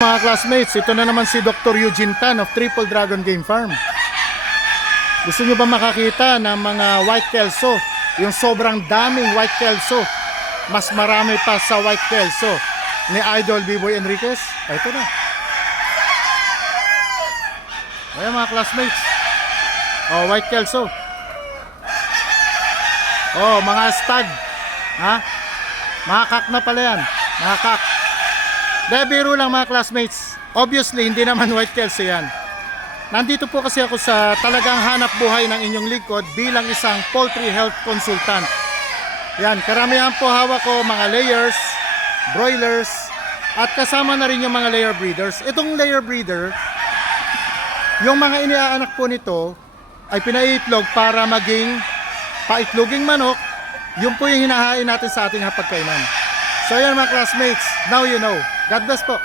Mga classmates, ito na naman si Dr. Eugene Tan of Triple Dragon Game Farm. Gusto nyo ba makakita ng mga white kelso? Yung sobrang daming white kelso. Mas marami pa sa white kelso ni Idol B-Boy Enriquez. Ito na. Ayan mga classmates. Oh, white kelso. Oh, mga stag. Ha? Mga kak na pala yan. Mga kak. Dahil biro lang mga classmates. Obviously, hindi naman white kelso yan. Nandito po kasi ako sa talagang hanap buhay ng inyong lingkod bilang isang poultry health consultant. Yan, karamihan po hawak ko mga layers, broilers, at kasama na rin yung mga layer breeders. Itong layer breeder, yung mga iniaanak po nito ay pinaiitlog para maging paitloging manok. Yun po yung hinahain natin sa ating hapagkainan. So yan mga classmates, now you know. God bless po.